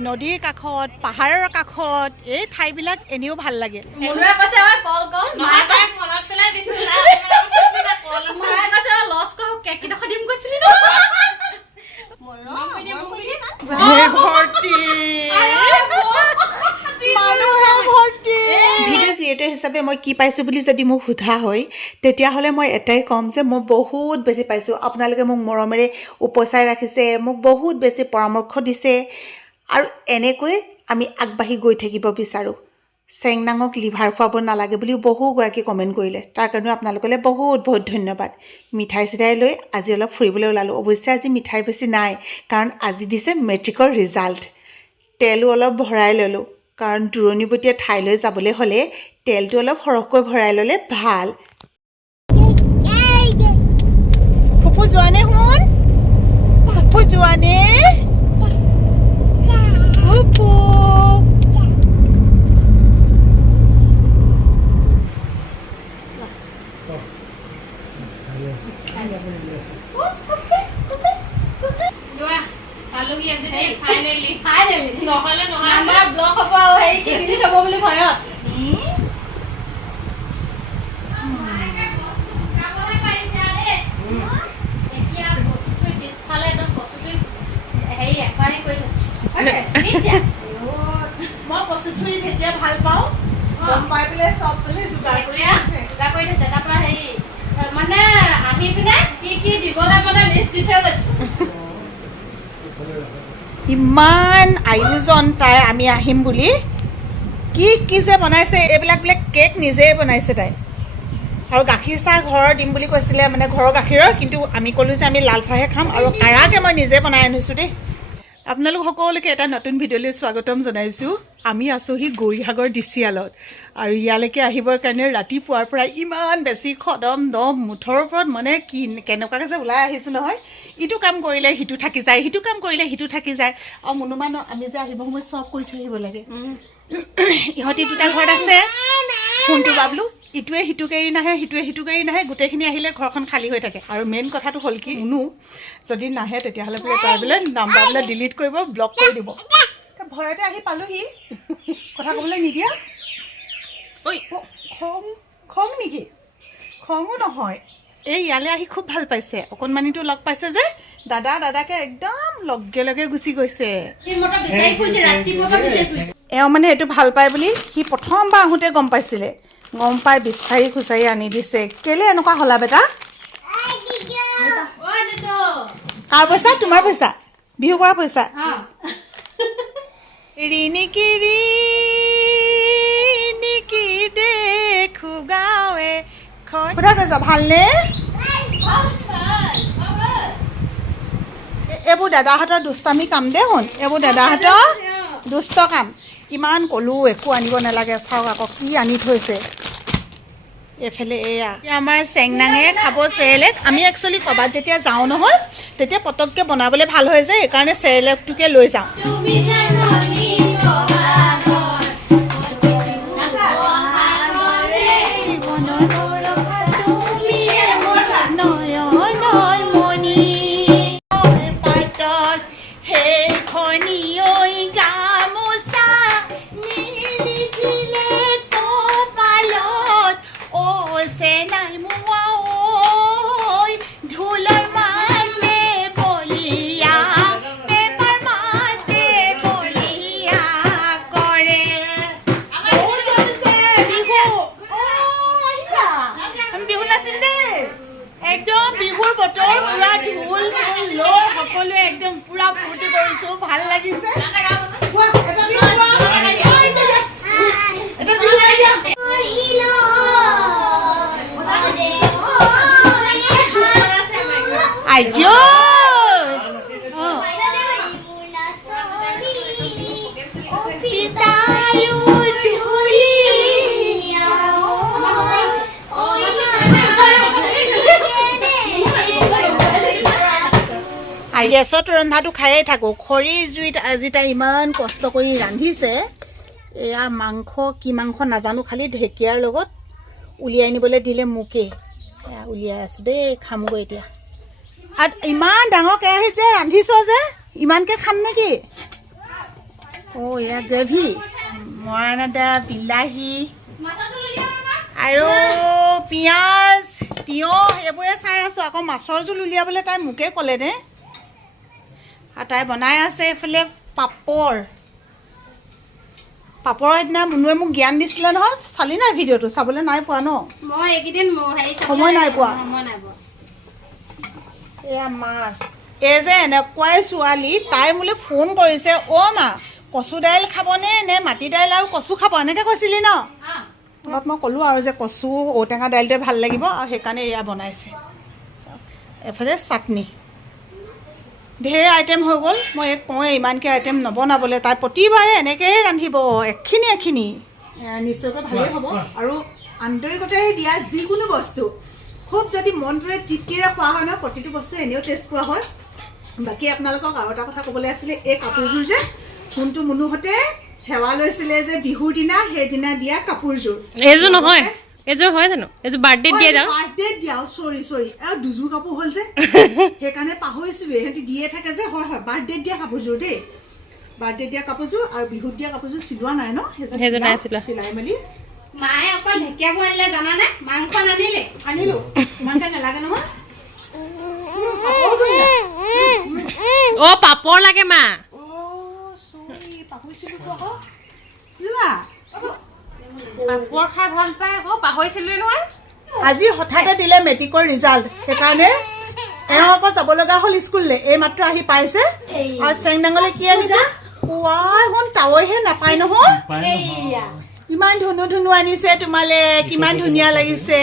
নদীৰ কাষত পাহাৰৰ কাষত এই ঠাইবিলাক এনেও ভাল লাগে মনুৱে কৈছে ওই কল কল মায়ে কৈছে মনত পেলাই দিছিল মায়ে কৈছে লস কও কেক কিডখ দিম কৈছিলি ন ভিডিঅ' ক্ৰিয়েটৰ হিচাপে মই কি পাইছোঁ বুলি যদি মোক সোধা হয় তেতিয়াহ'লে মই এটাই ক'ম যে মই বহুত বেছি পাইছোঁ আপোনালোকে মোক মৰমেৰে উপচাই ৰাখিছে মোক বহুত বেছি পৰামৰ্শ দিছে আৰু এনেকৈ আমি আগবাঢ়ি গৈ থাকিব বিচাৰোঁ চেংনাঙক লিভাৰ খুৱাব নালাগে বুলিও বহুগৰাকী কমেণ্ট কৰিলে তাৰ কাৰণে আপোনালোকলৈ বহুত বহুত ধন্যবাদ মিঠাই চিঠাই লৈ আজি অলপ ফুৰিবলৈ ওলালোঁ অৱশ্যে আজি মিঠাই বেছি নাই কাৰণ আজি দিছে মেট্ৰিকৰ ৰিজাল্ট তেলো অলপ ভৰাই ল'লোঁ কাৰণ দূৰণিবতীয়া ঠাইলৈ যাবলৈ হ'লে তেলটো অলপ সৰহকৈ ভৰাই ল'লে ভাল পপু যোৱানে শুন পপু যোৱানে পপু আমাৰ ব্লক হ'ব আৰু হেৰি কি দিলি থ'ব বুলি ভয়ত মই কচু থুৰি ঢেকীয়া ভাল পাওঁ গম পাই পেলাই চব পেলাই যোগাৰ কৰি থৈছে তাৰপৰা হেৰি মানে আহি পিনে কি কি দিবলৈ মানে লিষ্ট দি থৈ গৈছে ইমান আয়োজন তাই আমি আহিম বুলি কি কি যে বনাইছে এইবিলাক বোলে কেক নিজেই বনাইছে তাই আৰু গাখীৰ চাহ ঘৰৰ দিম বুলি কৈছিলে মানে ঘৰৰ গাখীৰৰ কিন্তু আমি ক'লোঁ যে আমি লাল চাহে খাম আৰু কাৰাকৈ মই নিজে বনাই আনিছোঁ দেই আপোনালোক সকলোকে এটা নতুন ভিডিঅ'লৈ স্বাগতম জনাইছোঁ আমি আছোঁহি গৌৰীসাগৰ ডিচিয়ালত আৰু ইয়ালৈকে আহিবৰ কাৰণে ৰাতিপুৱাৰ পৰা ইমান বেছি খদম দম মুঠৰ ওপৰত মানে কি কেনেকুৱাকৈ যে ওলাই আহিছোঁ নহয় ইটো কাম কৰিলে সিটো থাকি যায় সিটো কাম কৰিলে সিটো থাকি যায় আৰু মনোমান আমি যে আহিব সময়ত চব কৰি থৈ আহিব লাগে ইহঁতি দুটা ঘৰত আছে ফোনটো বাবলো ইটোৱে সিটোকে নাহে সিটোৱে সিটোকে নাহে গোটেইখিনি আহিলে ঘৰখন খালী হৈ থাকে আৰু মেইন কথাটো হ'ল কি শুনো যদি নাহে তেতিয়াহ'লে বোলে তাই বোলে নাম্বাৰ বোলে ডিলিট কৰিব ব্লক কৰি দিব ভয়তে আহি পালোহি কথা ক'বলৈ নিদিয়া ঐ খং খং নেকি খঙো নহয় এই ইয়ালৈ আহি খুব ভাল পাইছে অকণমানিটো লগ পাইছে যে দাদা দাদাকে একদম লগে লগে গুচি গৈছে এওঁ মানে এইটো ভাল পায় বুলি সি প্ৰথমবাৰ আহোঁতে গম পাইছিলে গম পাই বিচাৰি খুচাৰি আনি দিছে কেলে এনেকুৱা হ'লা বেটা কাৰ পইচা তোমাৰ পইচা বিহু কৰা পইচা ৰিণিকি ৰিণিকি দেখো গাঁৱে কোথা কৈছা ভালনে এইবোৰ দাদাহঁতৰ দুষ্টামি কাম দে শুন এইবোৰ দাদাহঁতৰ দুষ্ট কাম ইমান ক'লো একো আনিব নালাগে চাওক আকৌ কি আনি থৈছে এইফালে এয়া আমাৰ চেংনাঙে খাব চেৰেলেক আমি একচুৱেলি ক'ৰবাত যেতিয়া যাওঁ নহয় তেতিয়া পটককৈ বনাবলৈ ভাল হৈ যায় সেইকাৰণে চেৰেলেকটোকে লৈ যাওঁ সকলোৱে একদম পুৰা ফূৰ্তি কৰিছোঁ ভাল লাগিছে আইজো গেছত ৰন্ধাটো খায়েই থাকোঁ খৰিৰ জুইত আজি তাই ইমান কষ্ট কৰি ৰান্ধিছে এয়া মাংস কি মাংস নাজানো খালি ঢেকীয়াৰ লগত উলিয়াই নিবলৈ দিলে মোকে এয়া উলিয়াই আছোঁ দেই খামগৈ এতিয়া আৰু ইমান ডাঙৰ কেৰাহীত যে ৰান্ধিছ যে ইমানকৈ খাম নেকি অ' এয়া গ্ৰেভি, মৰাণ আদা, বিলাহী আৰু পিঁয়াজ, তিয়ঁহ এইবোৰে চাই আছোঁ। আকৌ মাছৰ জোল উলিয়াবলৈ তাই মোকে ক'লে নে। আৰু তাই বনাই আছে এইফালে পাপৰ। পাপৰৰ দিনা মুনুৱে মোক জ্ঞান দিছিলে নহয়, চালি নাই ভিডিঅ'টো? চাবলৈ নাই পোৱা ন? মই এইকেইদিন সময় নাই পোৱা। সময় নাই পোৱা। এয়া মাছ। এই যে এনেকুৱাই ছোৱালী, তাই মোলৈ ফোন কৰিছে, অ' মা কচু দাইল খাবনে নে মাটি দাইল আৰু কচু খাব, এনেকৈ কৈছিলি ন? অলপ মই ক'লোঁ আৰু যে কচু ঔটেঙা দাইলটোৱে ভাল লাগিব, আৰু সেইকাৰণে এয়া বনাইছে। এফালে চাটনি, ঢেৰ আইটেম হৈ গ'ল। মই এক কওঁৱে ইমানকৈ আইটেম নবনাবলৈ, তাই প্ৰতিবাৰে এনেকৈয়ে ৰান্ধিব এখিনি। নিশ্চয়কৈ ভালেই হ'ব। আৰু আন্তৰিকতাৰে দিয়া যিকোনো বস্তু খুব যদি মনটোৰে তৃপ্তিৰে খোৱা হয় নহয়, প্ৰতিটো বস্তু এনেও টেষ্ট পোৱা হয়। বাকী আপোনালোকক আৰু এটা কথা ক'বলৈ আছিলে, এই কাপোৰযোৰ যে কোনটো মুনুহঁতে সেৱা লৈছিলে যে বিহুৰ দিনা, সেইদিনা দিয়া কাপোৰযোৰ। এইযোৰ নহয়, এইযোৰ হয় জানো? এইযোৰ বাৰ্থডেত দিয়া যাওঁ। বাৰ্থডেত দিয়া, চৰি আৰু দুযোৰ কাপোৰ হ'ল যে সেইকাৰণে পাহৰিছিলোঁ। সিহঁতি দিয়ে থাকে যে, হয় বাৰ্থডেত দিয়া কাপোৰযোৰ দেই, বাৰ্থডেত দিয়া কাপোৰযোৰ। আৰু বিহুত দিয়া কাপোৰযোৰ চিলোৱা নাই ন? সেইযোৰ নাই চিলোৱা। চিলাই মেলি মায়ে অকল ঢেকীয়া আনিলে জানানে, মাংস নানিলে। আনিলোঁ, ইমানকৈ নালাগে নহয়। অ' পাপৰ লাগে মা। পাপৰ খাই ভাল পায় আকৌ, পাহৰিছিলোৱে নহয়। আজি হঠাতে দিলে মেট্ৰিকৰ ৰিজাল্ট, সেইকাৰণে এওঁ আকৌ যাব লগা হ'ল স্কুললৈ। এই মাত্ৰ আহি পাইছে। আৰু চেং ডাঙলে কি আনিছে? পুৱাই শুন তাৱৈহে নাপায় নহয়। ইমান ধুনু আনিছে তোমালে, কিমান ধুনীয়া লাগিছে।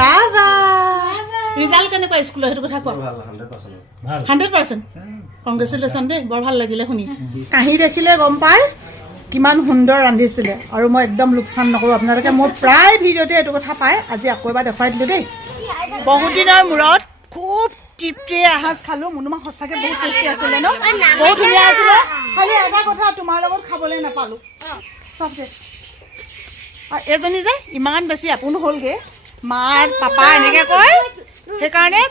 বাবা ৰিজাল্ট কেনেকুৱা স্কুলৰ, সেইটো কথা কোৱা। 100%। কংগ্ৰেচুলেশ্যন দেই, বৰ ভাল লাগিলে শুনি। কাঁহী দেখিলে গম পায় কিমান সুন্দৰ ৰান্ধিছিলে। আৰু মই একদম লোকচান নকৰোঁ, আপোনালোকে মোৰ প্ৰায় ভিডিঅ'তে এইটো কথা পায়। আজি আকৌ এবাৰ দেখুৱাই দিলোঁ দেই। বহুত দিনৰ মূৰত খুব তৃপ্তিৰে এসাঁজ খালোঁ। মুনুমা সঁচাকৈ বহুত টেষ্টি আছিলে ন, বহুত ধুনীয়া আছিলে। খালি এটা কথা, তোমাৰ লগত খাবলৈ নাপালোঁ চব দে। আৰু এজনী যে ইমান বেছি আপোন হ'লগৈ, মাৰ পাপা এনেকৈ কয়, সেইকাৰণে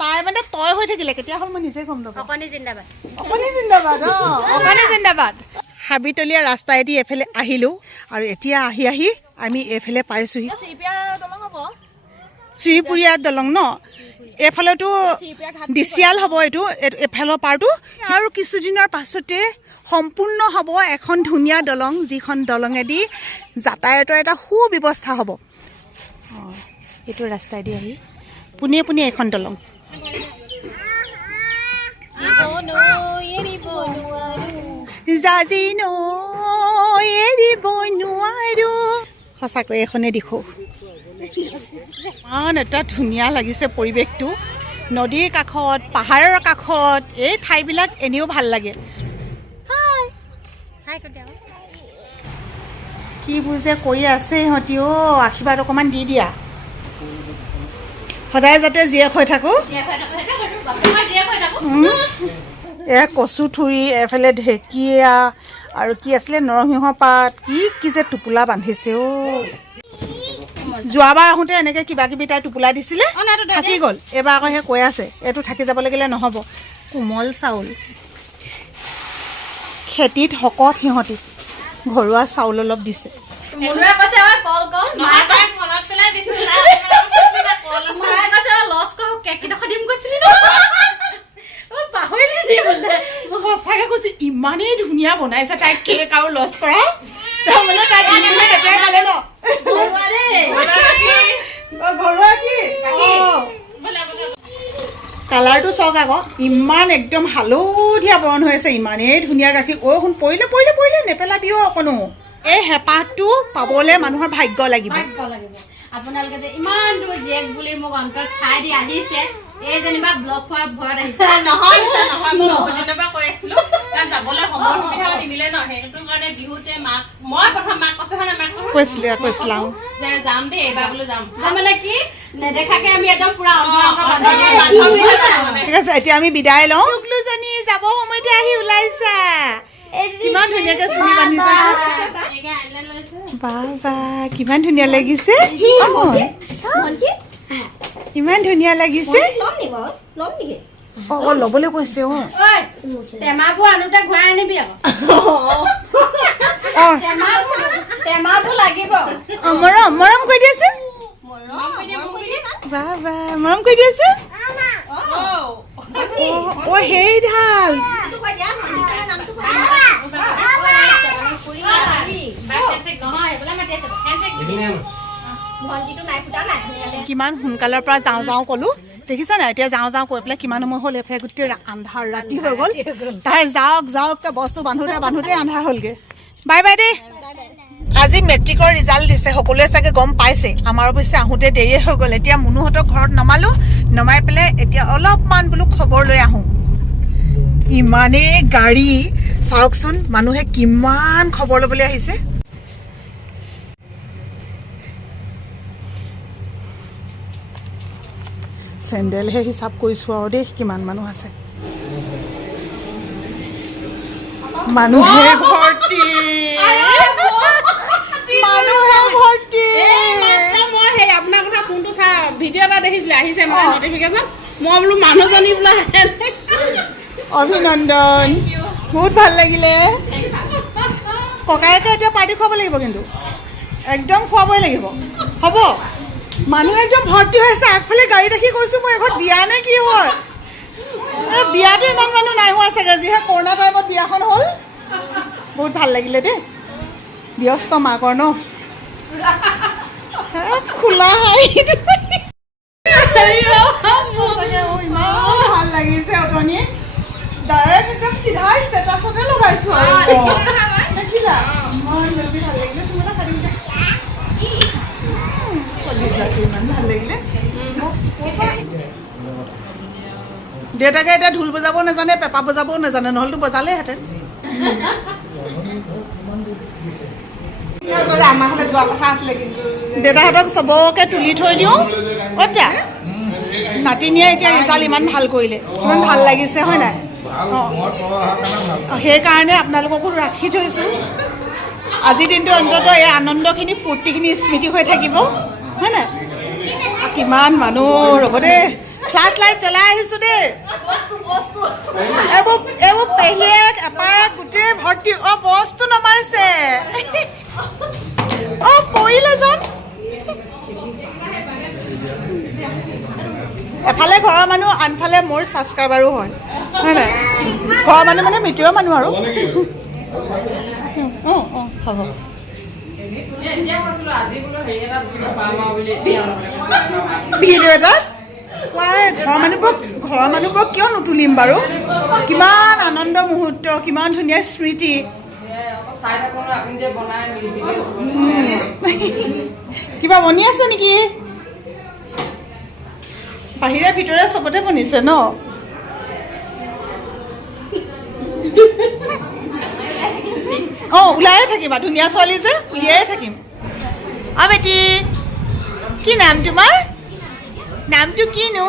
তাই মানে তই হৈ থাকিলে। কেতিয়া হ'ল মই নিজে গম নাপাওঁ। অকণি জিন্দাবাদ, অকণি জিন্দাবাদ। অকণি জিন্দাবাদ। হাবিতলীয়া ৰাস্তাইদি এইফালে আহিলোঁ, আৰু এতিয়া আহি আমি এইফালে পাইছোঁহি। শ্ৰীপুৰীয়া দলং ন, এইফালেতো ডিচিয়াল হ'ব এইটো, এইফালৰ পাৰটো। আৰু কিছুদিনৰ পাছতে সম্পূৰ্ণ হ'ব এখন ধুনীয়া দলং, যিখন দলঙেদি যাতায়াতৰ এটা সুব্যৱস্থা হ'ব। এইটো ৰাস্তাইদি আহি পোনে এখন দলং। জাজি নৈ এৰিব নোৱাৰো, সঁচাকৈ এইখনে দিখো। ইমান এটা ধুনীয়া লাগিছে পৰিৱেশটো, নদীৰ কাষত, পাহাৰৰ কাষত। এই ঠাইবিলাক এনেও ভাল লাগে। কি বুজে কৰি আছে ইহঁতি। অ' আশীৰ্বাদ অকণমান দি দিয়া, সদায় যাতে জীয়েক হৈ থাকোঁ। এয়া কচু ঠুৰি, এফালে ঢেকীয়া, আৰু কি আছিলে নৰসিংহ পাত, কি যে টোপোলা বান্ধিছে। অ' যোৱাবাৰ আহোঁতে এনেকৈ কিবা কিবি তাই টোপোলা দিছিলে, থাকি গ'ল। এইবাৰ আকৌ সেই কৈ আছে এইটো থাকি যাব লাগিলে নহ'ব। কোমল চাউল, খেতিত শকত সিহঁতি, ঘৰুৱা চাউল অলপ দিছে। সঁচাকৈ কৈছো, ইমানেই ধুনীয়া বনাইছে তাই কেক আৰু লছ কৰা। তাৰমানে তাই তেতিয়াই খালে ন, ঘৰুৱা কি কালাৰটো চাওক আকৌ, ইমান একদম হালধীয়া বৰণ হৈ আছে, ইমানেই ধুনীয়া গাখীৰ। অ' শুন, পৰিলে নেপেলাবিও অকণো। এই হেঁপাহটো পাবলৈ মানুহৰ ভাগ্য লাগিব। আপোনালোকে যে ইমান দূৰ জীয়েক বুলি মোক অন্তৰত ঠাই দি আহিছে, এই যেনিবা ব্লগ খোৱাৰ ভয়ত আহিছে। নহয় মই কৈ আছিলো যাবলৈ সময় সুবিধা নিমিলে ন, সেইটো কাৰণে বিহুতে মই প্ৰথম মাক কৈছিলা যে যাম দেই, এইবাৰ বোলো যাম। মানে কি নেদেখাকে আমি একদম পুৰা ঠিক আছে, এতিয়া আমি বিদায় লওঁ। টুকলুজনী যাব সময়তে আহি ওলাইছা, কিমান ধুনীয়াকে চুলি বান্ধিছে। বাবা কিমান ধুনীয়া লাগিছে, ইমান ধুনীয়া লাগিছে। অঁ ল'বলৈ কৈছে অঁ ঐ টেমাবোৰ আনোতে ঘূৰাই আনিবি আকৌ অঁ টেমাবোৰ লাগিব মৰম কৰি দিয়াচোন বাহ বাহ মৰম কৰি দিয়াচোন অঁ সেই ঢাল কিমান সোনকালৰ পৰা যাওঁ ক'লো দেখিছা নাই এতিয়া যাওঁ কৈ পেলাই কিমান সময় হ'ল এফালে গোটেই আন্ধাৰ ৰাতি হৈ গ'ল তাই যাওক বস্তু বান্ধোতে আন্ধাৰ হ'লগে বাই বাই দেই আজি মেট্ৰিকৰ ৰিজাল্ট দিছে সকলোৱে চাগে গম পাইছে আমাৰ অৱশ্যে আহোঁতে দেৰিয়ে হৈ গ'ল এতিয়া মুনুহঁতৰ ঘৰত নমাই পেলাই এতিয়া অলপমান বোলো খবৰ লৈ আহোঁ ইমানেই গাড়ী চাওকচোন মানুহে কিমান খবৰ ল'বলৈ আহিছে চেণ্ডেলহে হিচাপ কৰিছোঁ আৰু দেই কিমান মানুহ আছে মানুহে ভৰ্তি মই সেই আপোনাৰ কথা ফোনটো চাই ভিডিঅ' এটা দেখিছিলে আহিছে মানে নটিফিকেশ্যন মই বোলো মানুহজনী বোলে অভিনন্দন বহুত ভাল লাগিলে ককায়েকে এতিয়া পাৰ্টি খুৱাব লাগিব কিন্তু একদম খুৱাবই লাগিব হ'ব মানুহ একদম ভৰ্তি হৈ আছে আগফালে গাড়ী দেখি কৈছোঁ মই এঘৰত বিয়া নে কি হয় বিয়াটো ইমান মানুহ নাই হোৱা চাগে যিহে কৰোণা টাইমত বিয়াখন হ'ল বহুত ভাল লাগিলে দেই ব্যস্ত মাকৰ ন খোলা ইমান ভাল লাগিছে অথনি ডাইৰেক্ট একদম চিধা ষ্টেটাছতে লগাইছোঁ আৰু দেখিলা ইমান বেছি ভাল লাগিলে চুমলা খালি কলিজাটো ইমান ভাল লাগিলে দেউতাকে এতিয়া ঢোল বজাবও নাজানে পেঁপা বজাবও নাজানে নহ'লেতো বজালেহেঁতেন দেউতাহঁতক চবকে তুলি থৈ দিওঁ এতিয়া নাতিনীয়ে এতিয়া ৰিজাল্ট ইমান ভাল কৰিলে ইমান ভাল লাগিছে হয় নাই সেইকাৰণে আপোনালোককো ৰাখি থৈছোঁ আজিৰ দিনটো অন্ততঃ এই আনন্দখিনি ফূৰ্তিখিনি স্মৃতি হৈ থাকিব হয় নাই কিমান মানুহ ৰ'ব দেই ফ্লাছ লাইট জ্বলাই আহিছোঁ দেই এইবোৰ পেহীয়েক এপায়েক গোটেই ভৰ্তি বস্তু নমাইছে পৰিলে যাম এফালে ঘৰৰ মানুহ আনফালে মোৰ ছাবস্ক্ৰাইবাৰো হয় নাই ঘৰৰ মানুহ মানে মিতিৰৰ মানুহ আৰু হ'ব ভিডিঅ' এটাত ঘৰৰ মানুহবোৰক কিয় নুতুলিম বাৰু কিমান আনন্দ মুহূৰ্ত কিমান ধুনীয়া স্মৃতি কিবা বনি আছে নেকি বাহিৰে ভিতৰে চবতে বনিছে ন ওলায়ে থাকিবা ধুনীয়া ছোৱালী যে উলিয়াই থাকিম বেটি কি নাম তোমাৰ নামটো কিনো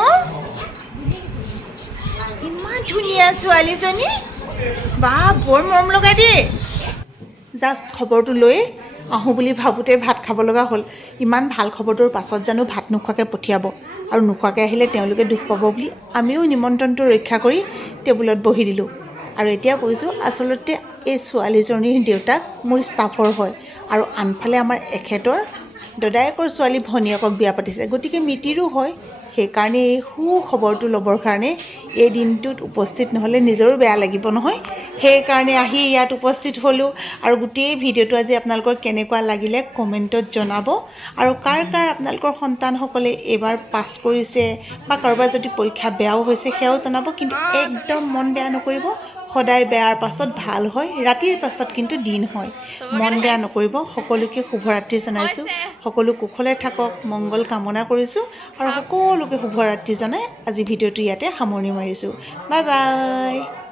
ইমান ধুনীয়া ছোৱালীজনী বা বৰ মৰম লগা দেই জাষ্ট খবৰটো লৈ আহোঁ বুলি ভাবোঁতে ভাত খাব লগা হ'ল ইমান ভাল খবৰটোৰ পাছত জানো ভাত নোখোৱাকৈ পঠিয়াব আৰু নোখোৱাকৈ আহিলে তেওঁলোকে দুখ পাব বুলি আমিও নিমন্ত্ৰণটো ৰক্ষা কৰি টেবুলত বহি দিলোঁ আৰু এতিয়া কৈছোঁ আচলতে এই ছোৱালীজনীৰ দেউতাক মোৰ ষ্টাফৰ হয় আৰু আনফালে আমাৰ এখেতৰ দদায়েকৰ ছোৱালী ভনীয়েকক বিয়া পাতিছে গতিকে মিতিৰো হয় সেইকাৰণে এই সুখবৰটো ল'বৰ কাৰণে এই দিনটোত উপস্থিত নহ'লে নিজৰো বেয়া লাগিব নহয় সেইকাৰণে আহি ইয়াত উপস্থিত হ'লোঁ আৰু গোটেই ভিডিঅ'টো আজি আপোনালোকৰ কেনেকুৱা লাগিলে কমেণ্টত জনাব আৰু কাৰ আপোনালোকৰ সন্তানসকলে এইবাৰ পাছ কৰিছে বা কাৰোবাৰ যদি পৰীক্ষা বেয়াও হৈছে সেয়াও জনাব কিন্তু একদম মন বেয়া নকৰিব সদায় বেয়াৰ পাছত ভাল হয় ৰাতিৰ পাছত কিন্তু দিন হয় মন বেয়া নকৰিব সকলোকে শুভৰাত্ৰি জনাইছোঁ সকলো কুশলে থাকক মংগল কামনা কৰিছোঁ আৰু সকলোকে শুভৰাত্ৰি জনাই আজি ভিডিঅ'টো ইয়াতে সামৰণি মাৰিছোঁ বাই বাই